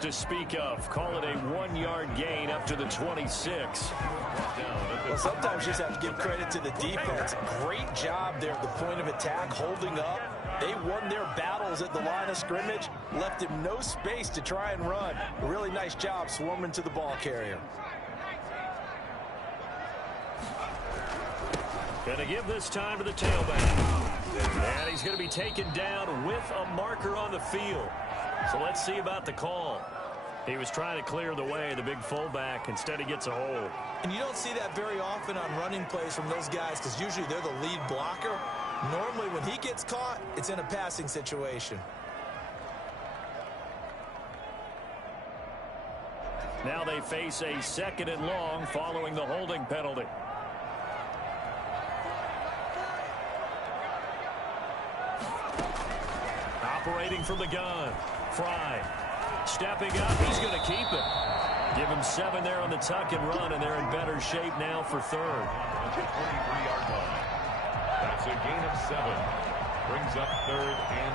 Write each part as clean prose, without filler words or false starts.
to speak of. Call it a 1-yard gain up to the 26. Well, sometimes you just have to give credit to the defense. Great job there at the point of attack, holding up. They won their battles at the line of scrimmage, left him no space to try and run. A really nice job swarming to the ball carrier. Going to give this time to the tailback. And he's going to be taken down with a marker on the field. So let's see about the call. He was trying to clear the way, the big fullback. Instead, he gets a hold. And you don't see that very often on running plays from those guys because usually they're the lead blocker. Normally, when he gets caught, it's in a passing situation. Now they face a 2nd and long following the holding penalty. Operating from the gun, Fry. Stepping up, he's going to keep it. Give him 7 there on the tuck and run, and they're in better shape now for 3rd. That's a gain of 7. Brings up 3rd and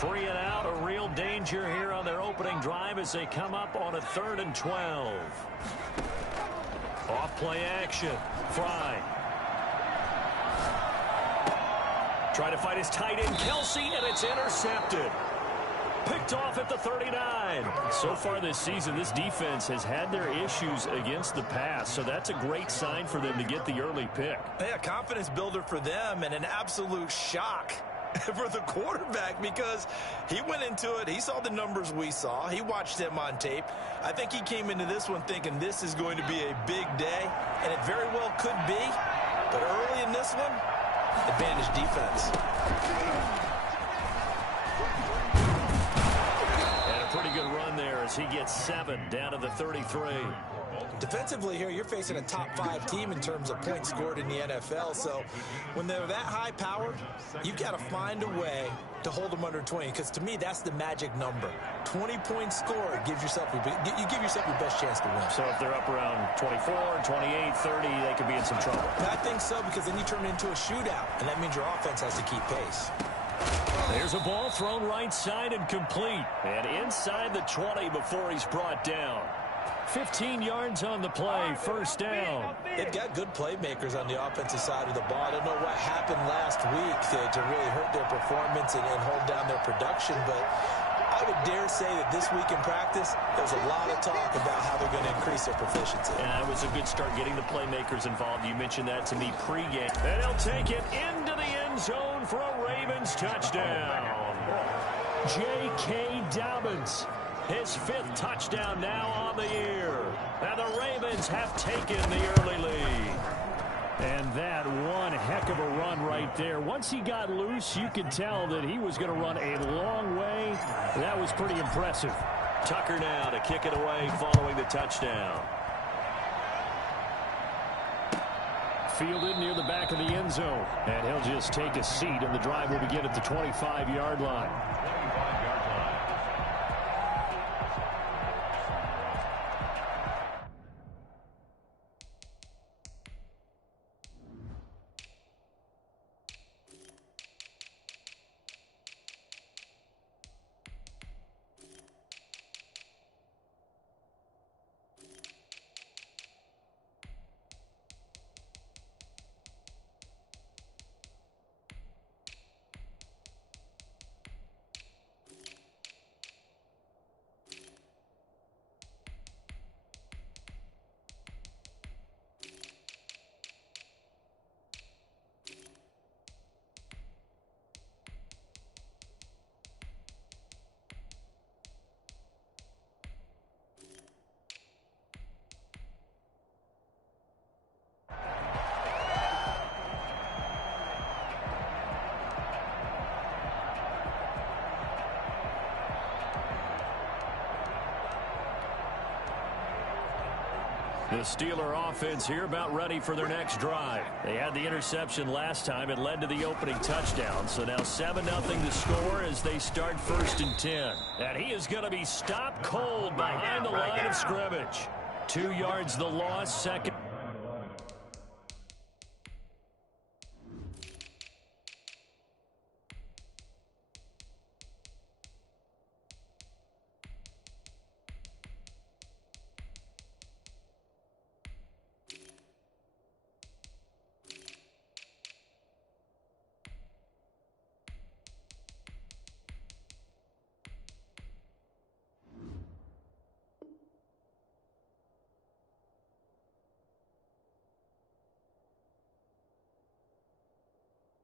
12. 3 and out, a real danger here on their opening drive as they come up on a 3rd and 12. Off play action, Fry. Try to fight his tight end, Kelsey, and it's intercepted. Picked off at the 39. So far this season, this defense has had their issues against the pass, so that's a great sign for them to get the early pick. Yeah, confidence builder for them and an absolute shock for the quarterback because he went into it. He saw the numbers we saw. He watched them on tape. I think he came into this one thinking this is going to be a big day, and it very well could be. But early in this one, advantage defense. And a pretty good run there as he gets 7 down to the 33. Defensively here, you're facing a top 5 team in terms of points scored in the NFL. So when they're that high powered, you've got to find a way to hold them under 20. Because to me, that's the magic number. 20 points scored gives yourself you give yourself your best chance to win. So if they're up around 24, 28, 30, they could be in some trouble. I think so, because then you turn it into a shootout, and that means your offense has to keep pace. There's a ball thrown right side and complete. And inside the 20 before he's brought down. 15 yards on the play, 1st down. They've got good playmakers on the offensive side of the ball. I don't know what happened last week to really hurt their performance and hold down their production, but I would dare say that this week in practice, there's a lot of talk about how they're going to increase their proficiency. Yeah, it was a good start getting the playmakers involved. You mentioned that to me pregame. And he'll take it into the end zone for a Ravens touchdown. J.K. Dobbins, his 5th touchdown now on the year. And the Ravens have taken the early lead. And that one heck of a run right there. Once he got loose, you could tell that he was going to run a long way. That was pretty impressive. Tucker now to kick it away following the touchdown. Fielded near the back of the end zone. And he'll just take a seat, and the drive will begin at the 25-yard line. The Steeler offense here about ready for their next drive. They had the interception last time. It led to the opening touchdown. So now 7-0 to score as they start 1st and 10. And he is going to be stopped cold behind the line of scrimmage. 2 yards the loss, 2nd.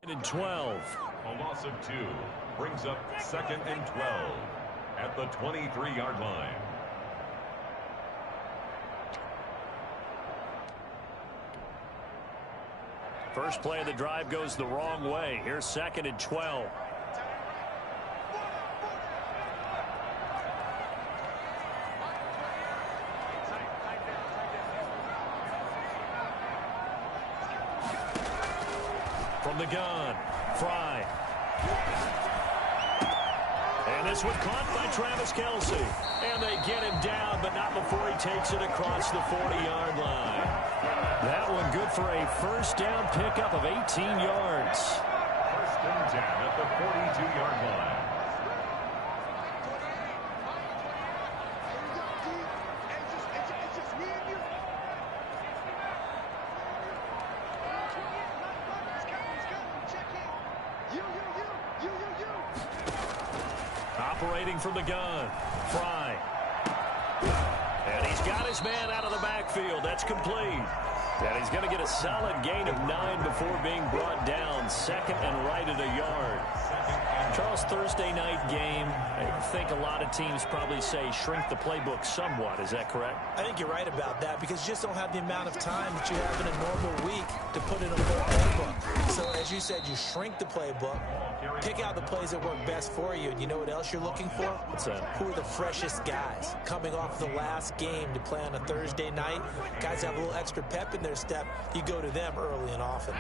And 12. A loss of 2 brings up 2nd and 12 at the 23-yard line. First play of the drive goes the wrong way. Here's 2nd and 12. From the gun, Fry. And this one caught by Travis Kelce. And they get him down, but not before he takes it across the 40-yard line. That one good for a first down pickup of 18 yards. First and 10 at the 42-yard line. Operating from the gun, Fry. And he's got his man out of the backfield. That's complete. And he's going to get a solid gain of 9 before being brought down. 2nd and right at a yard. Charles, Thursday night game, I think a lot of teams probably say shrink the playbook somewhat. Is that correct? I think you're right about that because you just don't have the amount of time that you have in a normal week to put in a full playbook. So as you said, you shrink the playbook, pick out the plays that work best for you. And you know what else you're looking for? What's that? Who are the freshest guys coming off the last game to play on a Thursday night? Guys have a little extra pep in their step. You go to them early and often.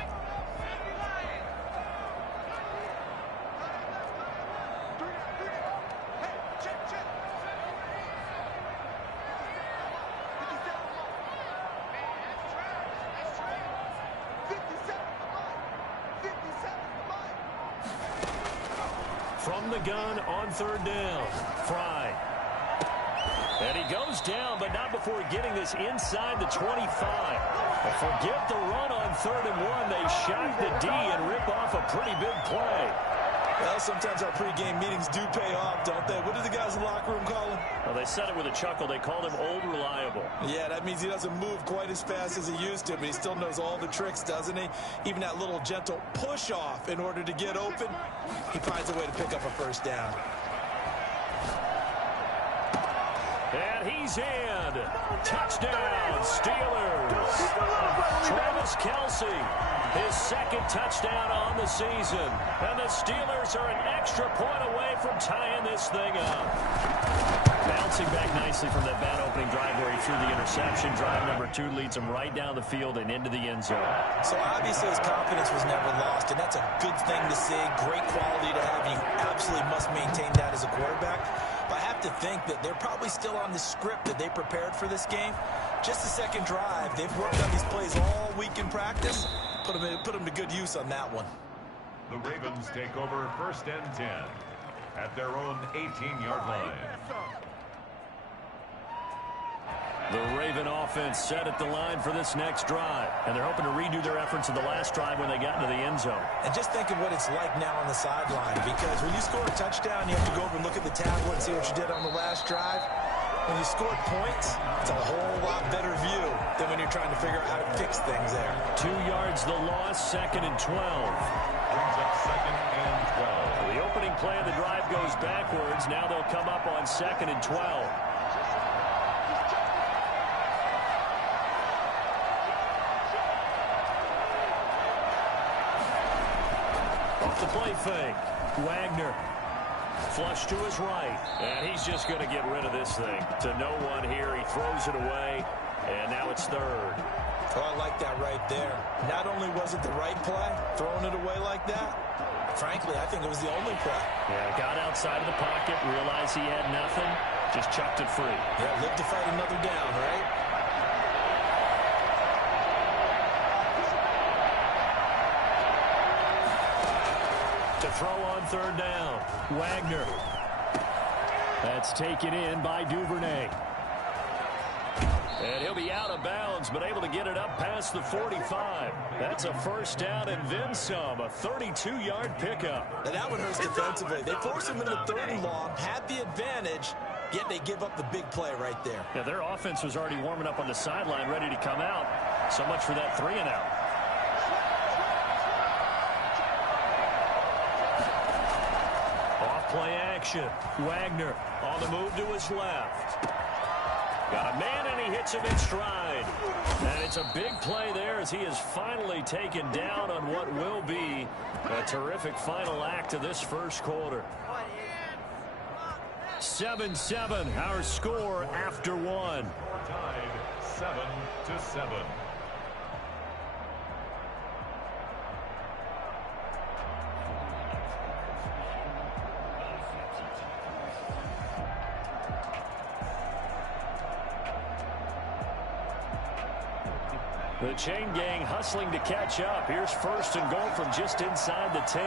From the gun on 3rd down, Fry. And he goes down, but not before getting this inside the 25. But forget the run on 3rd and 1. They shock the D and rip off a pretty big play. Well, sometimes our pregame meetings do pay off, don't they? What did the guys in the locker room call him? Well, they said it with a chuckle. They called him Old Reliable. Yeah, that means he doesn't move quite as fast as he used to, but he still knows all the tricks, doesn't he? Even that little gentle push-off in order to get open, he finds a way to pick up a first down. And he's in. Touchdown, Steelers. Travis Kelce, his 2nd touchdown on the season. And the Steelers are an extra point away from tying this thing up. Bouncing back nicely from that bad opening drive where he threw the interception. Drive number 2 leads him right down the field and into the end zone. So obviously his confidence was never lost, and that's a good thing to see. Great quality to have. You absolutely must maintain that as a quarterback. But I have to think that they're probably still on the script that they prepared for this game. Just the 2nd drive. They've worked on these plays all week in practice. Put them to good use on that one. The Ravens take over 1st and 10 at their own 18-yard line. The Raven offense set at the line for this next drive. And they're hoping to redo their efforts of the last drive when they got into the end zone. And just think of what it's like now on the sideline. Because when you score a touchdown, you have to go over and look at the tablet and see what you did on the last drive. When you score points, it's a whole lot better view than when you're trying to figure out how to fix things there. 2 yards the loss, 2nd and 12. Brings up 2nd and 12. The opening play of the drive goes backwards. Now they'll come up on 2nd and 12. Off the play fake. Wagner. Flush to his right. And he's just going to get rid of this thing. To no one here. He throws it away. And now it's 3rd. Oh, I like that right there. Not only was it the right play, throwing it away like that, frankly, I think it was the only play. Yeah, got outside of the pocket, realized he had nothing, just chucked it free. Yeah, live to fight another down, right? To throw on 3rd down, Wagner. That's taken in by Duvernay. And he'll be out of bounds, but able to get it up past the 45. That's a first down and then some, a 32-yard pickup. Now that one hurts defensively. They forced him into 3rd and long, had the advantage, yet they give up the big play right there. Yeah, their offense was already warming up on the sideline, ready to come out. So much for that 3-and-out. action. Wagner on the move to his left. Got a man, and he hits him in stride. And it's a big play there as he is finally taken down on what will be a terrific final act of this first quarter. 7-7, our score after one. Tied 7-7. The chain gang hustling to catch up. Here's first and goal from just inside the 10.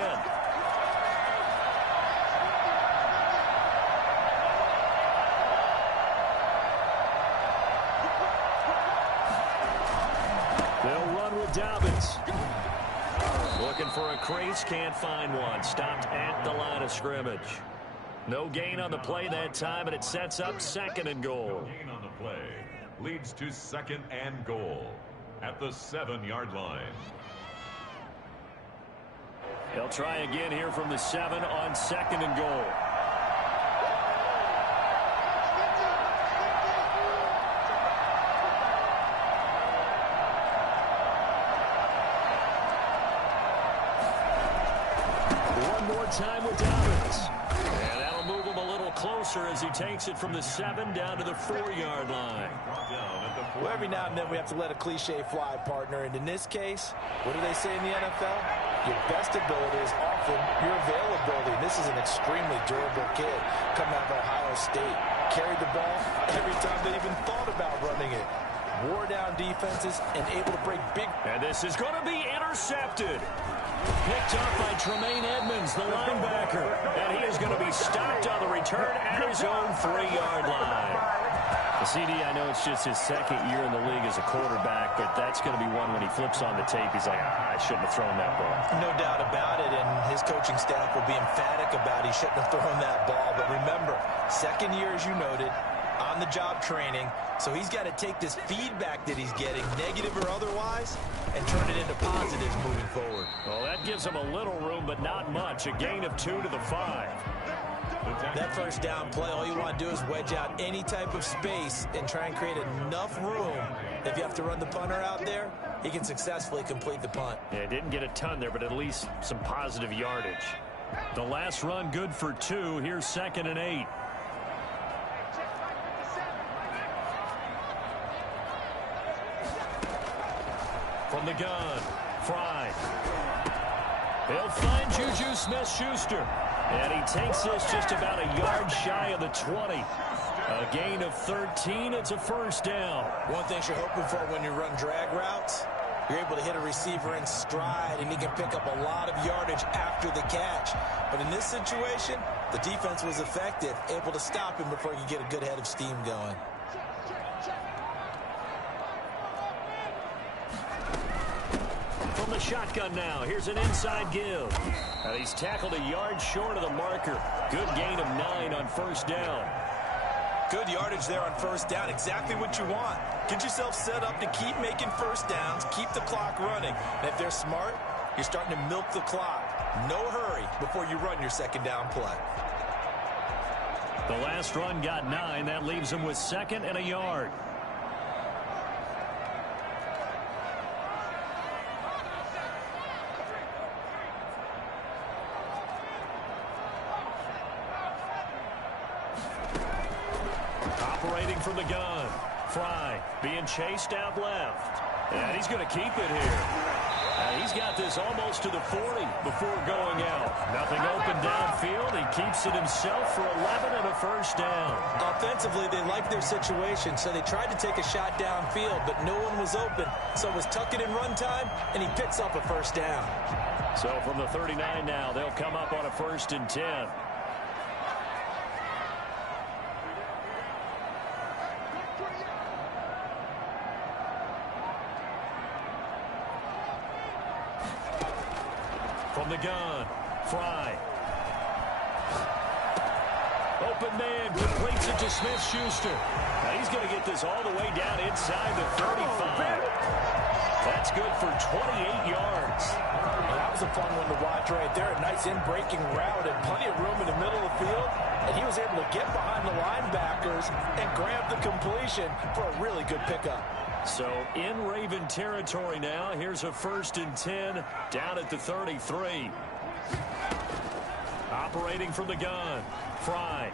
They'll run with Dobbins. Looking for a crease, can't find one. Stopped at the line of scrimmage. No gain on the play that time, and it sets up second and goal. No gain on the play. Leads to second and goal at the 7-yard line. They'll try again here from the 7 on second and goal. One more time with Dobbins. And that'll move him a little closer as he takes it from the 7 down to the 4-yard line. Well, every now and then we have to let a cliche fly, partner. And in this case, what do they say in the NFL? Your best ability is often your availability. And this is an extremely durable kid coming out of Ohio State. Carried the ball every time they even thought about running it. Wore down defenses and able to break big. And this is going to be intercepted. Picked up by Tremaine Edmonds, the linebacker. And he is going to be stopped on the return at his own 3-yard line. The CD, I know it's just his second year in the league as a quarterback, but that's going to be one when he flips on the tape, he's like, I shouldn't have thrown that ball. No doubt about it, and his coaching staff will be emphatic about he shouldn't have thrown that ball. But remember, second year, as you noted, on-the-job training, so he's got to take this feedback that he's getting, negative or otherwise, and turn it into positives moving forward. Well, that gives him a little room, but not much. A gain of 2 to the 5. That first down play, all you want to do is wedge out any type of space and try and create enough room. If you have to run the punter out there, he can successfully complete the punt. Yeah, didn't get a ton there, but at least some positive yardage. The last run good for 2. Here's 2nd and 8. From the gun, Fry. He'll find Juju Smith-Schuster. And he takes this just about a yard shy of the 20. A gain of 13. It's a first down. One thing you're hoping for when you run drag routes, you're able to hit a receiver in stride, and he can pick up a lot of yardage after the catch. But in this situation, the defense was effective, able to stop him before he could get a good head of steam going. From the shotgun now, here's an inside give. And he's tackled a yard short of the marker. Good gain of 9 on first down. Good yardage there on first down. Exactly what you want. Get yourself set up to keep making first downs, keep the clock running. And if they're smart, you're starting to milk the clock. No hurry before you run your second down play. The last run got 9. That leaves him with 2nd and a yard. Operating from the gun. Fry being chased out left. And he's going to keep it here. He's got this almost to the 40 before going out. Nothing open downfield. He keeps it himself for 11 and a first down. Offensively, they like their situation, so they tried to take a shot downfield, but no one was open. So it was tuck it in run time, and he picks up a first down. So from the 39 now, they'll come up on a 1st and 10. From the gun, Fry. Open man, completes it to Smith-Schuster. Now he's going to get this all the way down inside the 35. That's good for 28 yards. That was a fun one to watch right there. A nice in-breaking route and plenty of room in the middle of the field. And he was able to get behind the linebackers and grab the completion for a really good pickup. So in Raven territory now. Here's a 1st and 10 down at the 33. Operating from the gun. Fry.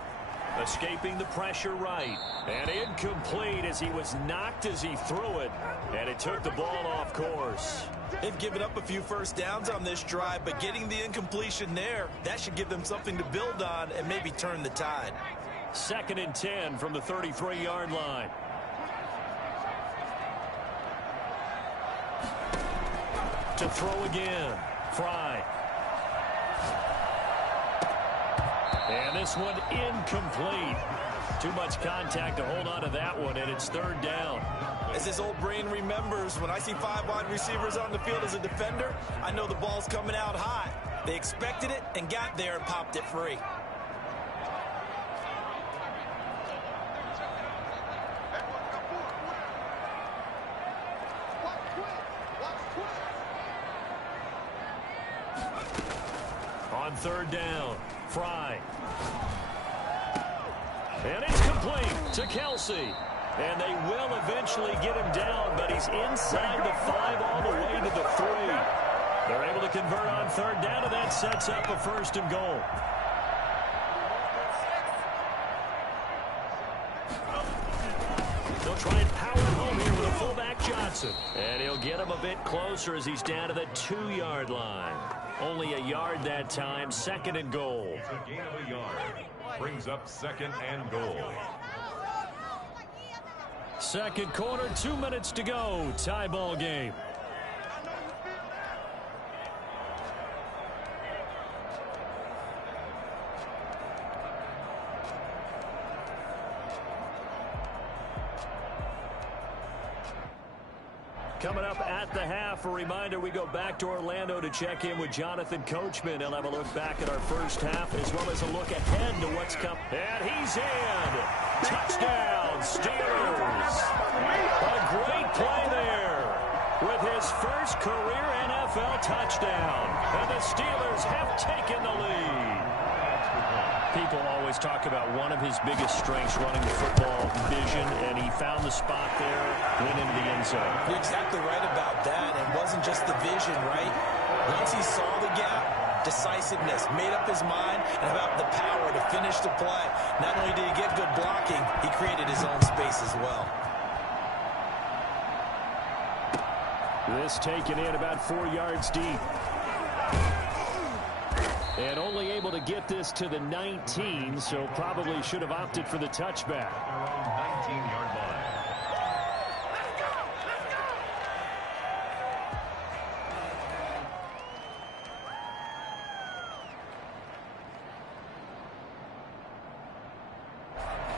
Escaping the pressure right. And incomplete as he was knocked as he threw it. And it took the ball off course. They've given up a few first downs on this drive, but getting the incompletion there, that should give them something to build on and maybe turn the tide. 2nd and 10 from the 33-yard line. To throw again. Fry. And this one incomplete. Too much contact to hold on to that one, and it's 3rd down. As his old brain remembers, when I see 5 wide receivers on the field as a defender, I know the ball's coming out high. They expected it and got there and popped it free. On 3rd down, Fry. And it's complete to Kelce. And they will eventually get him down, but he's inside the 5 all the way to the 3. They're able to convert on 3rd down, and that sets up a 1st and goal. They'll try and power it home here with a fullback Johnson. And he'll get him a bit closer as he's down to the 2-yard line. Only a yard that time, 2nd and goal. It's a gain of a yard. Brings up 2nd and goal. 2nd quarter, 2 minutes to go. Tie ball game. Coming up at the half, a reminder we go back to Orlando to check in with Jonathan Coachman. He'll have a look back at our first half as well as a look ahead to what's come. And he's in. Touchdown, Steelers. A great play there with his first career NFL touchdown. And the Steelers have taken the lead. People always talk about one of his biggest strengths running the football, vision, and he found the spot there, went into the end zone. You're exactly right about that. It wasn't just the vision, right? Once he saw the gap, decisiveness, made up his mind, and about the power to finish the play. Not only did he get good blocking, he created his own space as well. This taken in about 4 yards deep. And only able to get this to the 19, so probably should have opted for the touchback. 19-yard line.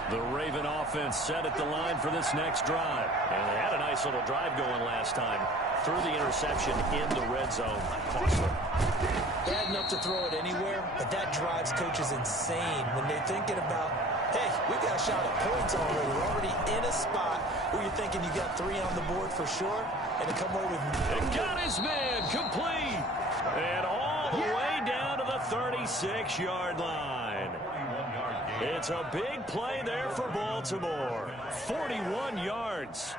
The Raven offense set at the line for this next drive. And they had a nice little drive going last time. Threw the interception in the red zone. Costly. Bad enough to throw it anywhere, but that drives coaches insane when they're thinking about, hey, we've got a shot at points already. We're already in a spot where you're thinking you got 3 on the board for sure, and to come away with... And got his man complete. And all the way down to the 36-yard line. It's a big play there for Baltimore. 41 yards.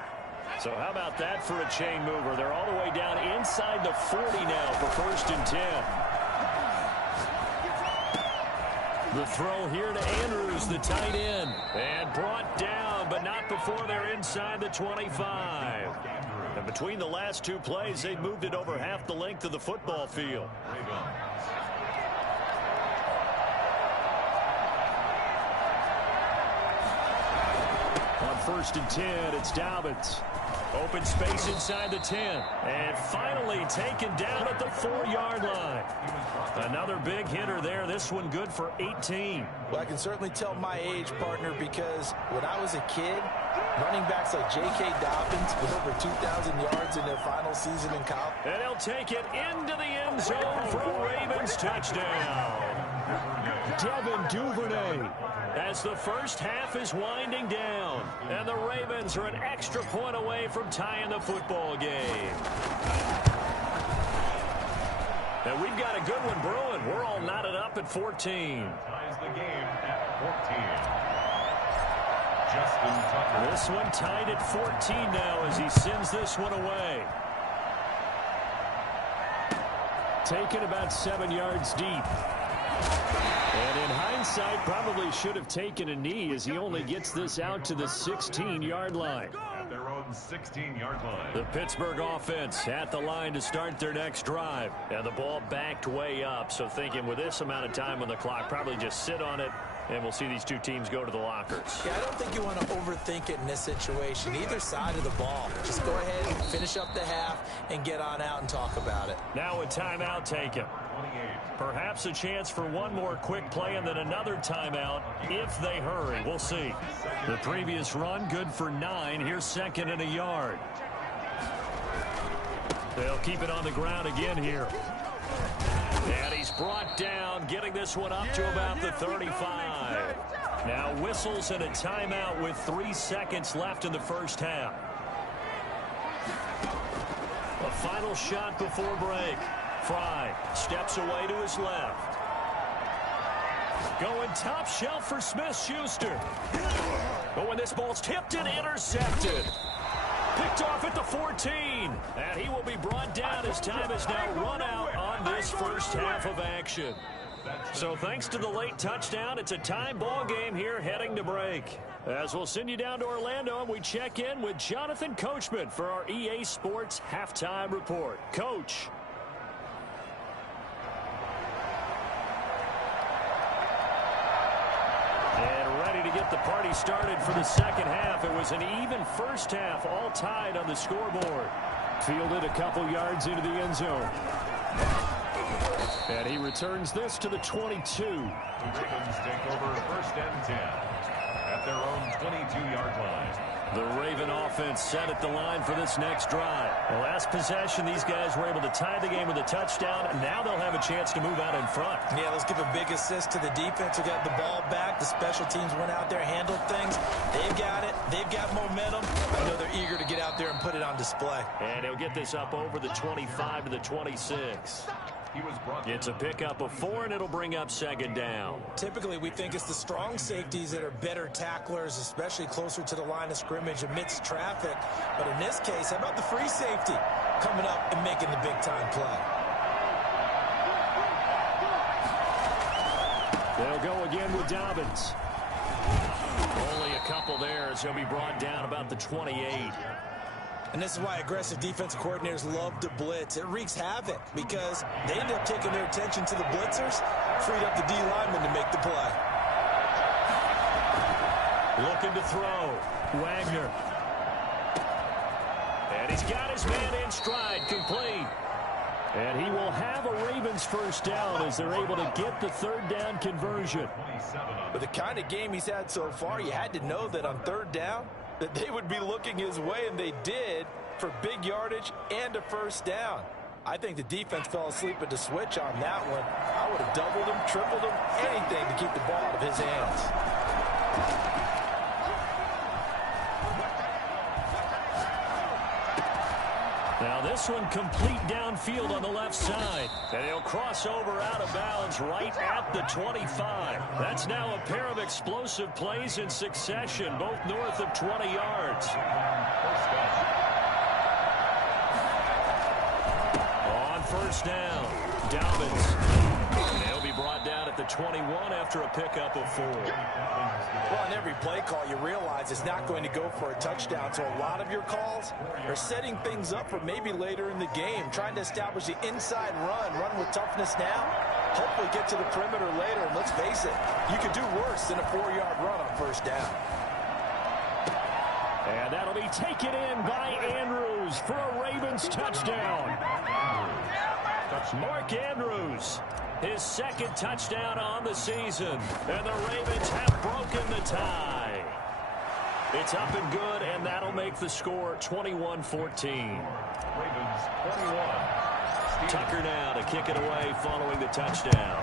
So how about that for a chain mover? They're all the way down inside the 40 now for 1st and 10. The throw here to Andrews, the tight end. And brought down, but not before they're inside the 25. And between the last 2 plays, they've moved it over half the length of the football field. On 1st and 10, it's Dobbins. Open space inside the 10. And finally taken down at the 4-yard line. Another big hitter there. This one good for 18. Well, I can certainly tell my age, partner, because when I was a kid, running backs like J.K. Dobbins with over 2,000 yards in their final season in college. And he'll take it into the end zone for a Ravens touchdown. Devin Duvernay as the first half is winding down. And the Ravens are an extra point away from tying the football game. And we've got a good one brewing. We're all knotted up at 14. Ties the game at 14. Justin Tucker. This one tied at 14 now as he sends this one away. Taken about 7 yards deep. And in hindsight, probably should have taken a knee as he only gets this out to the 16-yard line. At their own 16-yard line. The Pittsburgh offense at the line to start their next drive. And the ball backed way up, so thinking with this amount of time on the clock, probably just sit on it, and we'll see these two teams go to the lockers. Yeah, I don't think you want to overthink it in this situation. Either side of the ball. Just go ahead and finish up the half and get on out and talk about it. Now a timeout taken. 28. Perhaps a chance for one more quick play and then another timeout if they hurry. We'll see. The previous run, good for 9. Here's second and a yard. They'll keep it on the ground again here. And he's brought down, getting this one up to about the 35. Now whistles and a timeout with 3 seconds left in the first half. A final shot before break. Fry steps away to his left. Going top shelf for Smith-Schuster. But when this ball's tipped and intercepted. Picked off at the 14. And he will be brought down as time has now run out on this first half of action. So thanks to the late touchdown, it's a tie ball game here heading to break. As we'll send you down to Orlando and we check in with Jonathan Coachman for our EA Sports Halftime Report. Coach. To get the party started for the second half. It was an even first half, all tied on the scoreboard. Fielded a couple yards into the end zone. And he returns this to the 22. The Ravens take over first and 10 at their own 22-yard line. The Raven offense set at the line for this next drive. The last possession, these guys were able to tie the game with a touchdown, and now they'll have a chance to move out in front. Yeah, let's give a big assist to the defense who got the ball back. The special teams went out there, handled things. They've got it. They've got momentum. I know they're eager to get out there and put it on display. And he'll get this up over the 25 to the 26. It's a pickup of 4, and it'll bring up second down. Typically, we think it's the strong safeties that are better tacklers, especially closer to the line of scrimmage amidst traffic. But in this case, how about the free safety coming up and making the big-time play? They'll go again with Dobbins. Only a couple there as he'll be brought down about the 28. And this is why aggressive defensive coordinators love to blitz. It wreaks havoc because they end up taking their attention to the blitzers, freed up the D lineman to make the play. Looking to throw. Wagner. And he's got his man in stride, complete. And he will have a Ravens first down as they're able to get the third down conversion. With the kind of game he's had so far, you had to know that on third down, that they would be looking his way, and they did, for big yardage and a first down. I think the defense fell asleep at the switch on that one. I would have doubled him, tripled him, anything to keep the ball out of his hands. Now this one complete downfield on the left side. And he'll cross over out of bounds right at the 25. That's now a pair of explosive plays in succession, both north of 20 yards. On first down, Dobbins. He'll be brought down at the 21 after a pickup of 4. Well, on every play call, you realize it's not going to go for a touchdown. So a lot of your calls are setting things up for maybe later in the game, trying to establish the inside run with toughness now, hopefully get to the perimeter later. And let's face it, you could do worse than a 4-yard run on first down. And that'll be taken in by Andrews for a Ravens touchdown. Mark Andrews. His second touchdown on the season. And the Ravens have broken the tie. It's up and good, and that'll make the score 21-14. Ravens 21. Tucker now to kick it away following the touchdown.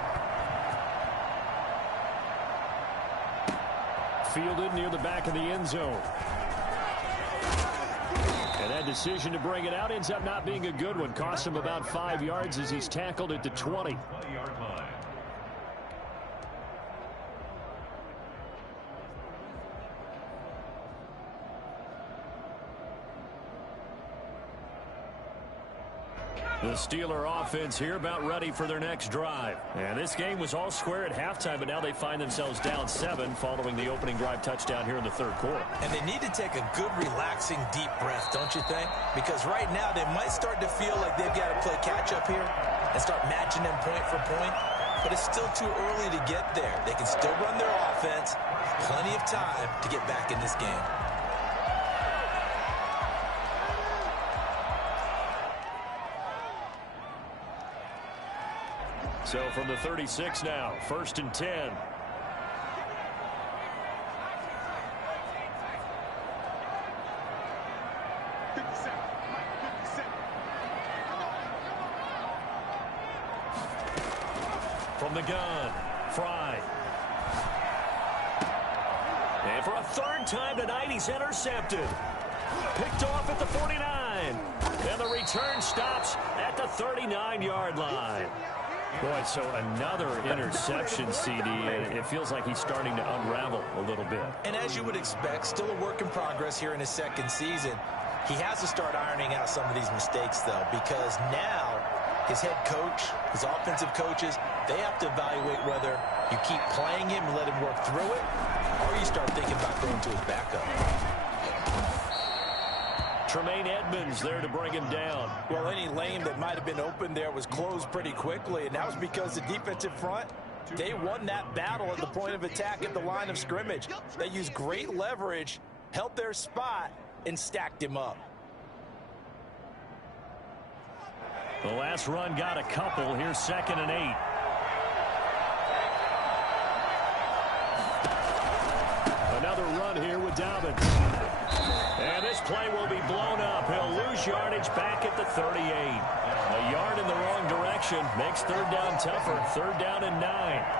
Fielded near the back of the end zone. And that decision to bring it out ends up not being a good one. Cost him about 5 yards as he's tackled at the 20. 20-yard line. The Steeler offense here about ready for their next drive. And this game was all square at halftime, but now they find themselves down 7 following the opening drive touchdown here in the third quarter. And they need to take a good, relaxing, deep breath, don't you think? Because right now they might start to feel like they've got to play catch-up here and start matching them point for point. But it's still too early to get there. They can still run their offense. Plenty of time to get back in this game. So from the 36 now, 1st and 10. From the gun, Fry. And for a third time tonight, he's intercepted. Picked off at the 49. And the return stops at the 39-yard line. Boy, so another interception, CD, and it feels like he's starting to unravel a little bit. And as you would expect, still a work in progress here in his second season. He has to start ironing out some of these mistakes, though, because now his head coach, his offensive coaches, they have to evaluate whether you keep playing him and let him work through it, or you start thinking about going to his backup. Tremaine Edmonds there to bring him down. Well, any lane that might have been open there was closed pretty quickly, and that was because the defensive front, they won that battle at the point of attack at the line of scrimmage. They used great leverage, held their spot, and stacked him up. The last run got a couple. Here's 2nd and 8. Another run here with Dobbins. And this play will be blown up. He'll lose yardage back at the 38. A yard in the wrong direction makes third down tougher. 3rd down and 9.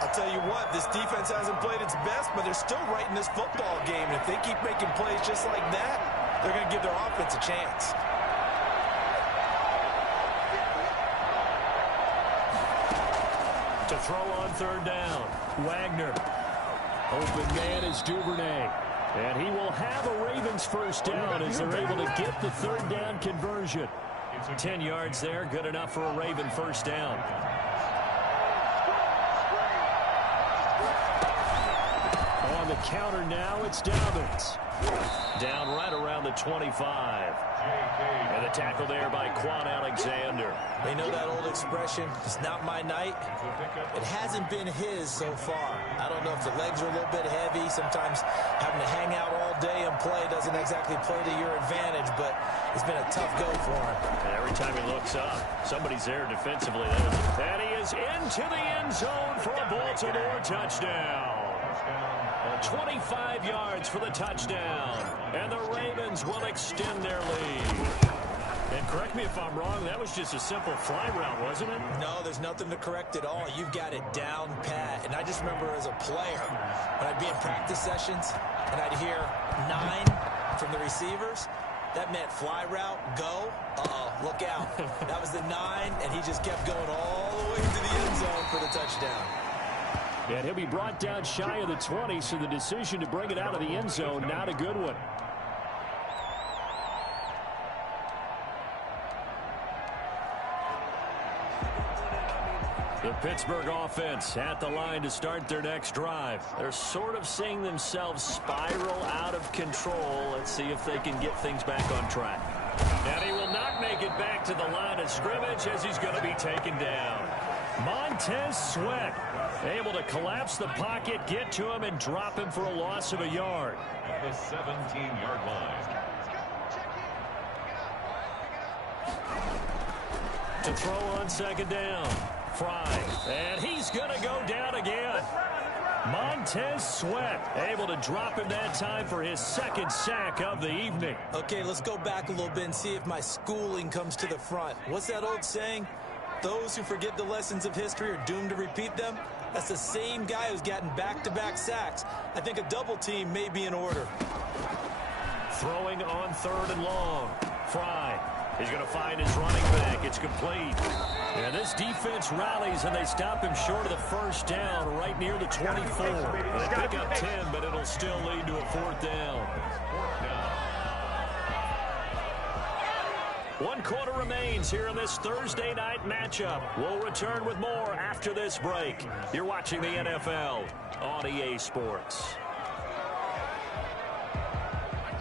I'll tell you what, this defense hasn't played its best, but they're still right in this football game. And if they keep making plays just like that, they're going to give their offense a chance. To throw on 3rd down, Wagner. Open man is Duvernay. And he will have a Ravens first down as they're able to get the 3rd down conversion. 10 yards there, good enough for a Raven first down. On the counter now, it's Dobbins. Down right around the 25. And the tackle there by Quan Alexander. They know that old expression, it's not my night. It hasn't been his so far. I don't know if the legs are a little bit heavy. Sometimes having to hang out all day and play doesn't exactly play to your advantage, but it's been a tough go for him. And every time he looks up, somebody's there defensively. And he is into the end zone for a Baltimore touchdown. 25 yards for the touchdown. And the Ravens will extend their lead. And correct me if I'm wrong, that was just a simple fly route, wasn't it? No, there's nothing to correct at all. You've got it down pat. And I just remember as a player, when I'd be in practice sessions and I'd hear 9 from the receivers, that meant fly route, go, look out. That was the 9, and he just kept going all the way to the end zone for the touchdown. And he'll be brought down shy of the 20, so the decision to bring it out of the end zone, not a good one. The Pittsburgh offense at the line to start their next drive. They're sort of seeing themselves spiral out of control. Let's see if they can get things back on track. And he will not make it back to the line of scrimmage as he's going to be taken down. Montez Sweat able to collapse the pocket, get to him, and drop him for a loss of a yard. At the 17-yard line. To throw on 2nd down. Fry, and he's going to go down again. Montez Sweat able to drop him that time for his 2nd sack of the evening. Okay, let's go back a little bit and see if my schooling comes to the front. What's that old saying? Those who forget the lessons of history are doomed to repeat them. That's the same guy who's gotten back-to-back sacks. I think a double team may be in order. Throwing on 3rd and long. Fry. He's going to find his running back. It's complete. And this defense rallies, and they stop him short of the first down right near the 24. They pick up 10, but it'll still lead to a fourth down. One quarter remains here in this Thursday night matchup. We'll return with more after this break. You're watching the NFL on EA Sports.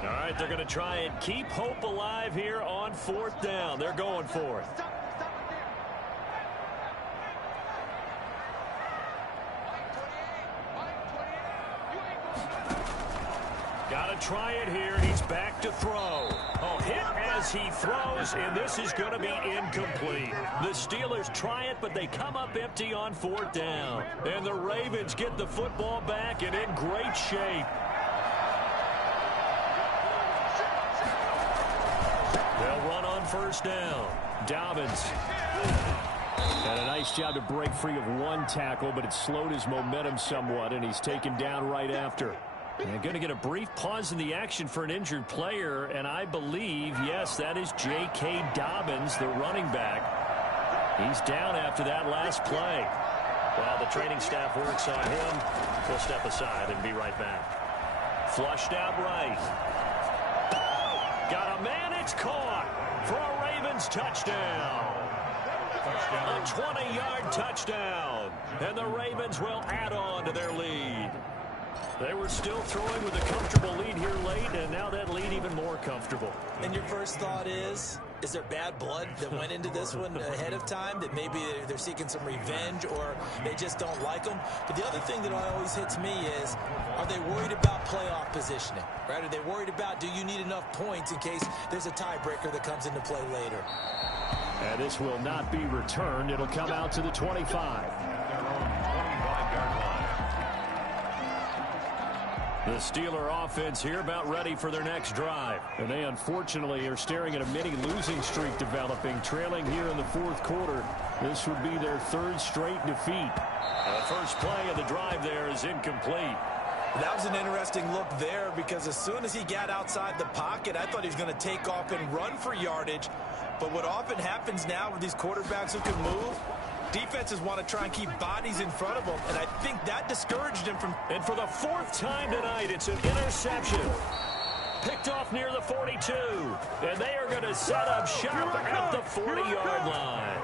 All right, they're going to try and keep hope alive here on fourth down. They're going for it. Got to try it here, and he's back to throw. Oh, hit as he throws, and this is going to be incomplete. The Steelers try it, but they come up empty on fourth down. And the Ravens get the football back and in great shape. They'll run on first down. Dobbins. And a nice job to break free of one tackle, but it slowed his momentum somewhat, and he's taken down right after. And going to get a brief pause in the action for an injured player, and I believe, yes, that is J.K. Dobbins, the running back. He's down after that last play. While the training staff works on him, we'll step aside and be right back. Flushed out right. Got a man, it's caught for a Ravens touchdown. A 20-yard touchdown, and the Ravens will add on to their lead. They were still throwing with a comfortable lead here late, and now that lead even more comfortable. And your first thought is there bad blood that went into this one ahead of time, that maybe they're seeking some revenge or they just don't like them? But the other thing that always hits me is, are they worried about playoff positioning? Right? Are they worried about, do you need enough points in case there's a tiebreaker that comes into play later? And this will not be returned. It'll come out to the 25. The Steeler offense here about ready for their next drive. And they unfortunately are staring at a mini losing streak developing, trailing here in the fourth quarter. This would be their third straight defeat. The first play of the drive there is incomplete. That was an interesting look there, because as soon as he got outside the pocket, I thought he was going to take off and run for yardage. But what often happens now with these quarterbacks who can move, defenses want to try and keep bodies in front of them, and I think that discouraged him from... And for the fourth time tonight, it's an interception. Picked off near the 42, and they are going to set up shop at the 40-yard line.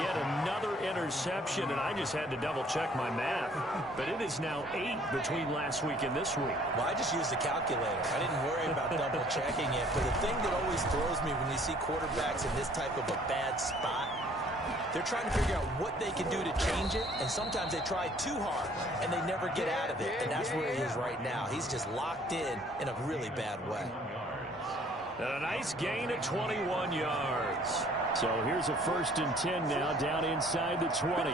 Yet another interception, and I just had to double-check my math. But it is now 8 between last week and this week. Well, I just used the calculator. I didn't worry about double-checking it. But the thing that always throws me when you see quarterbacks in this type of a bad spot, they're trying to figure out what they can do to change it, and sometimes they try too hard, and they never get out of it. And that's where he is right now. He's just locked in a really bad way. And a nice gain of 21 yards. So here's a 1st and 10 now, down inside the 20.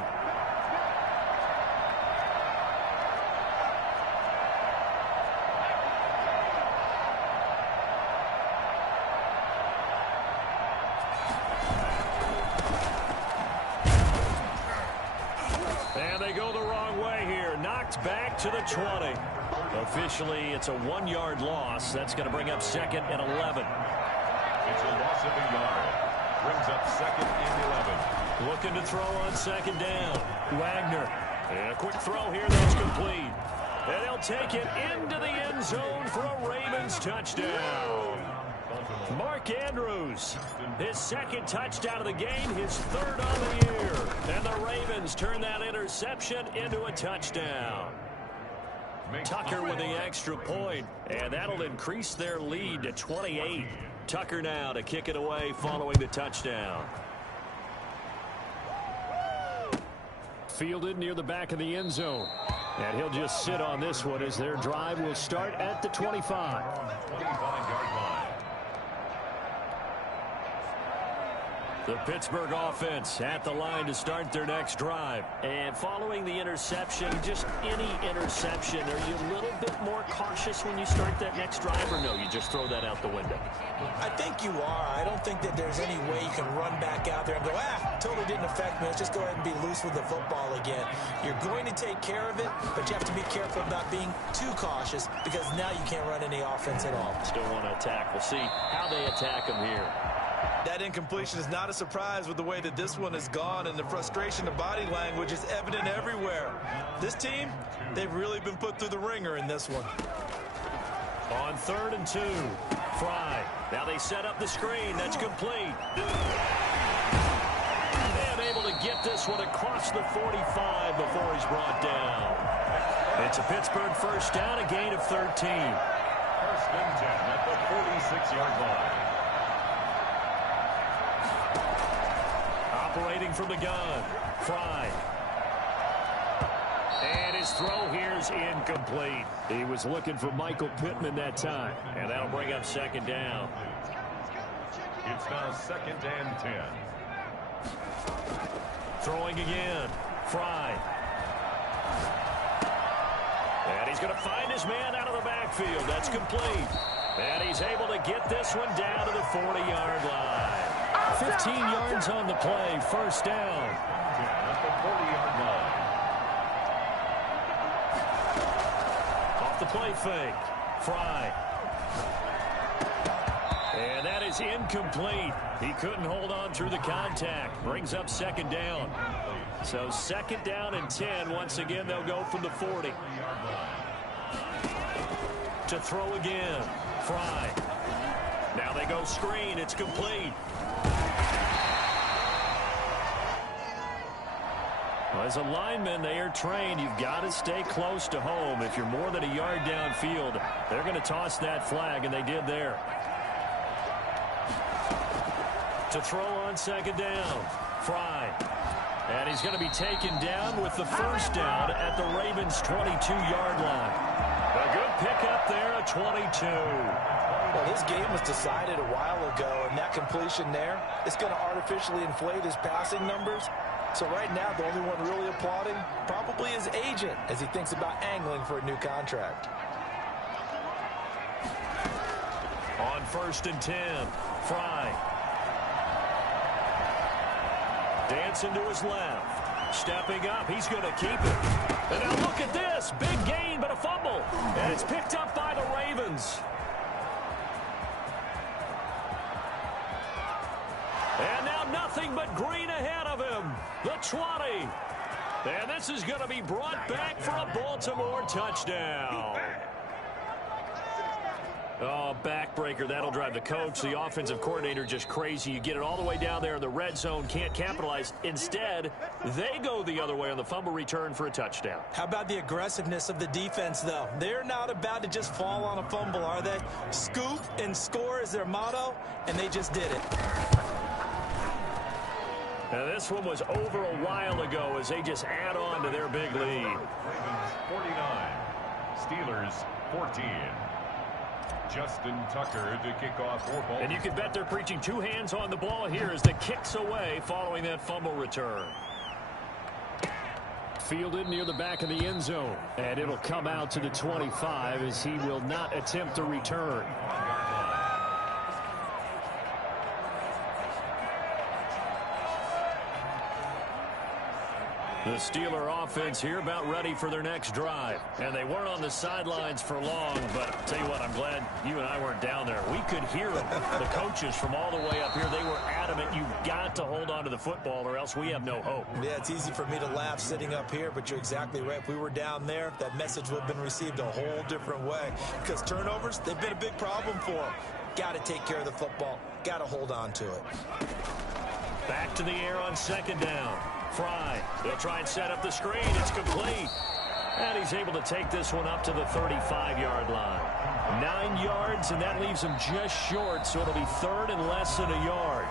And they go the wrong way here. Knocked back to the 20. Officially, it's a 1-yard loss. That's going to bring up 2nd and 11. It's a loss of a yard. Brings up 2nd and 11. Looking to throw on 2nd down. Wagner. And a quick throw here that's complete. And they'll take it into the end zone for a Ravens touchdown. Mark Andrews, his 2nd touchdown of the game, his 3rd on the year. And the Ravens turn that interception into a touchdown. Tucker with the extra point, and that'll increase their lead to 28. Tucker now to kick it away following the touchdown. Fielded near the back of the end zone. And he'll just sit on this one as their drive will start at the 25. 25-yard line. The Pittsburgh offense at the line to start their next drive. And following the interception, just any interception, are you a little bit more cautious when you start that next drive, or no, you just throw that out the window? I think you are. I don't think that there's any way you can run back out there and go, totally didn't affect me. Let's just go ahead and be loose with the football again. You're going to take care of it, but you have to be careful about being too cautious because now you can't run any offense at all. Still want to attack. We'll see how they attack them here. That incompletion is not a surprise with the way that this one has gone, and the frustration of body language is evident everywhere. This team, they've really been put through the ringer in this one. On 3rd and 2, Fry. Now they set up the screen. That's complete. And able to get this one across the 45 before he's brought down. It's a Pittsburgh first down, a gain of 13. First and 10 at the 46-yard line. Operating from the gun, Fry. And his throw here is incomplete. He was looking for Michael Pittman that time, and that'll bring up second down. It's now 2nd and 10. Throwing again, Fry. And he's going to find his man out of the backfield. That's complete. And he's able to get this one down to the 40-yard line. 15 yards on the play, first down. At the 40-yard line. Off the play fake, Fry. And that is incomplete. He couldn't hold on through the contact. Brings up second down. So 2nd down and 10. Once again, they'll go from the 40. To throw again, Fry. Now they go screen. It's complete. Well, as a lineman, they are trained. You've got to stay close to home. If you're more than a yard downfield, they're going to toss that flag, and they did there. To throw on 2nd down, Fry. And he's going to be taken down with the first down at the Ravens' 22-yard line. A good pickup there at 22. Well, this game was decided a while ago, and that completion there is going to artificially inflate his passing numbers. So right now, the only one really applauding probably his agent as he thinks about angling for a new contract. On 1st and 10, Fry. Dancing to his left. Stepping up. He's going to keep it. And now look at this. Big gain, but a fumble. And it's picked up by the Ravens. And now nothing but green ahead of him. The 20. And this is going to be brought back for a Baltimore touchdown. Oh, backbreaker. That'll drive the coach, the offensive coordinator, just crazy. You get it all the way down there in the red zone, can't capitalize. Instead, they go the other way on the fumble return for a touchdown. How about the aggressiveness of the defense, though? They're not about to just fall on a fumble, are they? Scoop and score is their motto, and they just did it. Now, this one was over a while ago as they just add on to their big lead. Ravens 49, Steelers 14. Justin Tucker to kick off for Baltimore. And you can bet they're preaching two hands on the ball here as the kick's away following that fumble return. Fielded near the back of the end zone. And it'll come out to the 25 as he will not attempt to return. The Steeler offense here about ready for their next drive. And they weren't on the sidelines for long, but I'll tell you what, I'm glad you and I weren't down there. We could hear them. The coaches from all the way up here, they were adamant. You've got to hold on to the football or else we have no hope. Yeah, it's easy for me to laugh sitting up here, but you're exactly right. If we were down there, that message would have been received a whole different way. Because turnovers, they've been a big problem for them. Got to take care of the football. Got to hold on to it. Back to the air on 2nd down. Fry. They'll try and set up the screen. It's complete. And he's able to take this one up to the 35-yard line. 9 yards, and that leaves him just short, so it'll be 3rd and less than a yard.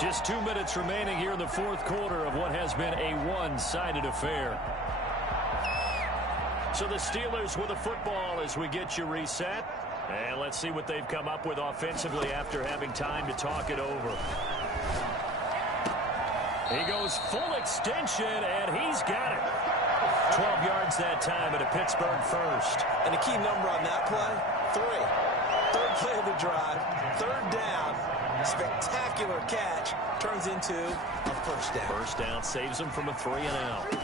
Just 2 minutes remaining here in the 4th quarter of what has been a one-sided affair. So the Steelers with a football as we get you reset. And let's see what they've come up with offensively after having time to talk it over. He goes full extension, and he's got it. 12 yards that time at a Pittsburgh first. And a key number on that play, 3. Third play of the drive, third down, spectacular catch, turns into a first down. First down saves him from a 3-and-out.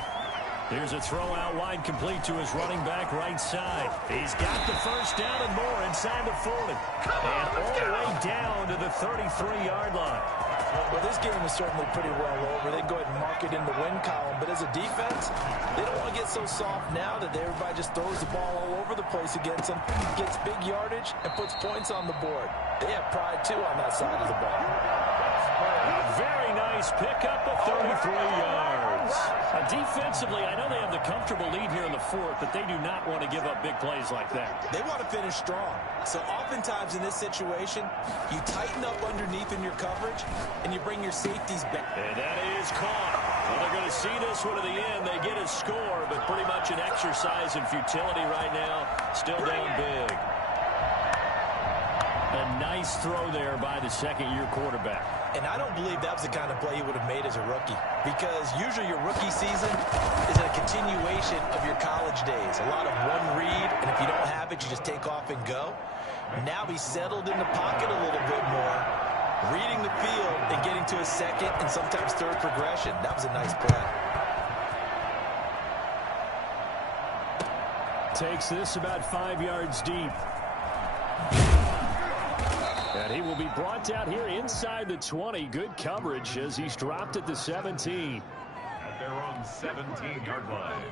Here's a throw out wide, complete to his running back right side. He's got the first down and more inside the 40. And all the way down to the 33-yard line. Well, this game is certainly pretty well over. They go ahead and mark it in the win column. But as a defense, they don't want to get so soft now that everybody just throws the ball all over the place against them, gets big yardage, and puts points on the board. They have pride, too, on that side of the ball. A very nice pickup of 33 yards. Defensively, I know they have the comfortable lead here in the fourth, but they do not want to give up big plays like that. They want to finish strong. So oftentimes in this situation, you tighten up underneath in your coverage, and you bring your safeties back. And that is caught. Well, they're going to see this one to the end. They get a score, but pretty much an exercise in futility right now. Still down big. A nice throw there by the second-year quarterback. And I don't believe that was the kind of play he would have made as a rookie, because usually your rookie season is a continuation of your college days. A lot of one read, and if you don't have it, you just take off and go. Now he's settled in the pocket a little bit more, reading the field and getting to his second and sometimes third progression. That was a nice play. Takes this about 5 yards deep. And he will be brought down here inside the 20. Good coverage as he's dropped at the 17. At their own 17-yard line.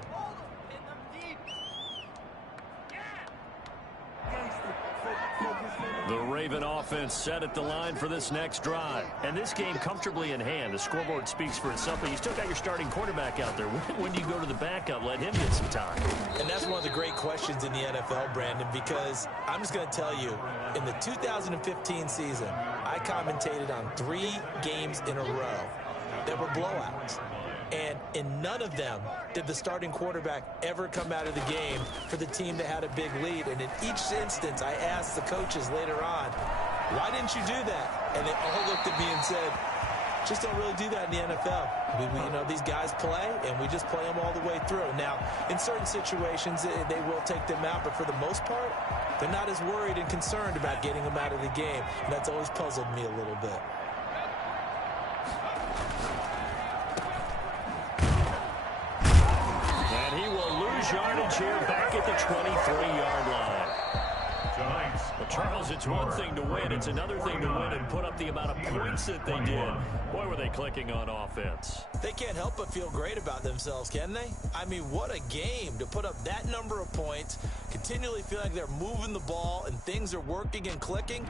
The Raven offense set at the line for this next drive. And this game comfortably in hand. The scoreboard speaks for itself, but you still got your starting quarterback out there. When do you go to the backup? Let him get some time. And that's one of the great questions in the NFL, Brandon, because I'm just going to tell you, in the 2015 season, I commentated on 3 games in a row that were blowouts. And in none of them did the starting quarterback ever come out of the game for the team that had a big lead. And in each instance, I asked the coaches later on, why didn't you do that? And they all looked at me and said, just don't really do that in the NFL. You know, these guys play, and we just play them all the way through. Now, in certain situations, they will take them out, but for the most part, they're not as worried and concerned about getting them out of the game. And that's always puzzled me a little bit. And he will lose yardage here back at the 23-yard line. Well, Charles, it's one thing to win. It's another thing to win and put up the amount of points that they did. Boy, were they clicking on offense. They can't help but feel great about themselves, can they? I mean, what a game to put up that number of points, continually feel like they're moving the ball and things are working and clicking.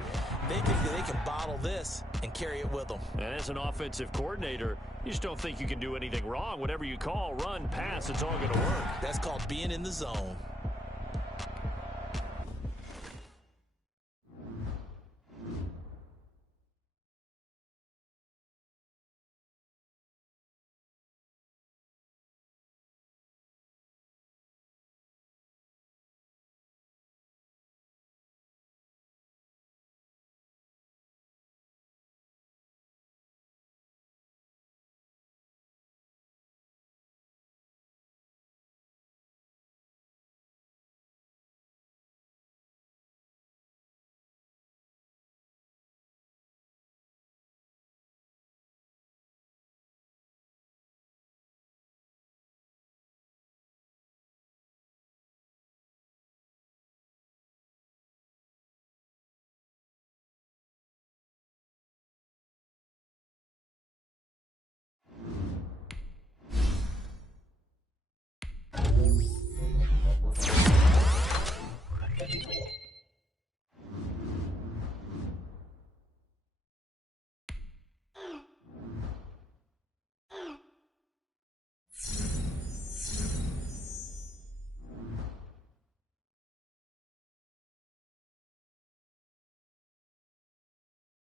They can bottle this and carry it with them. And as an offensive coordinator, you just don't think you can do anything wrong. Whatever you call, run, pass, it's all going to work. That's called being in the zone.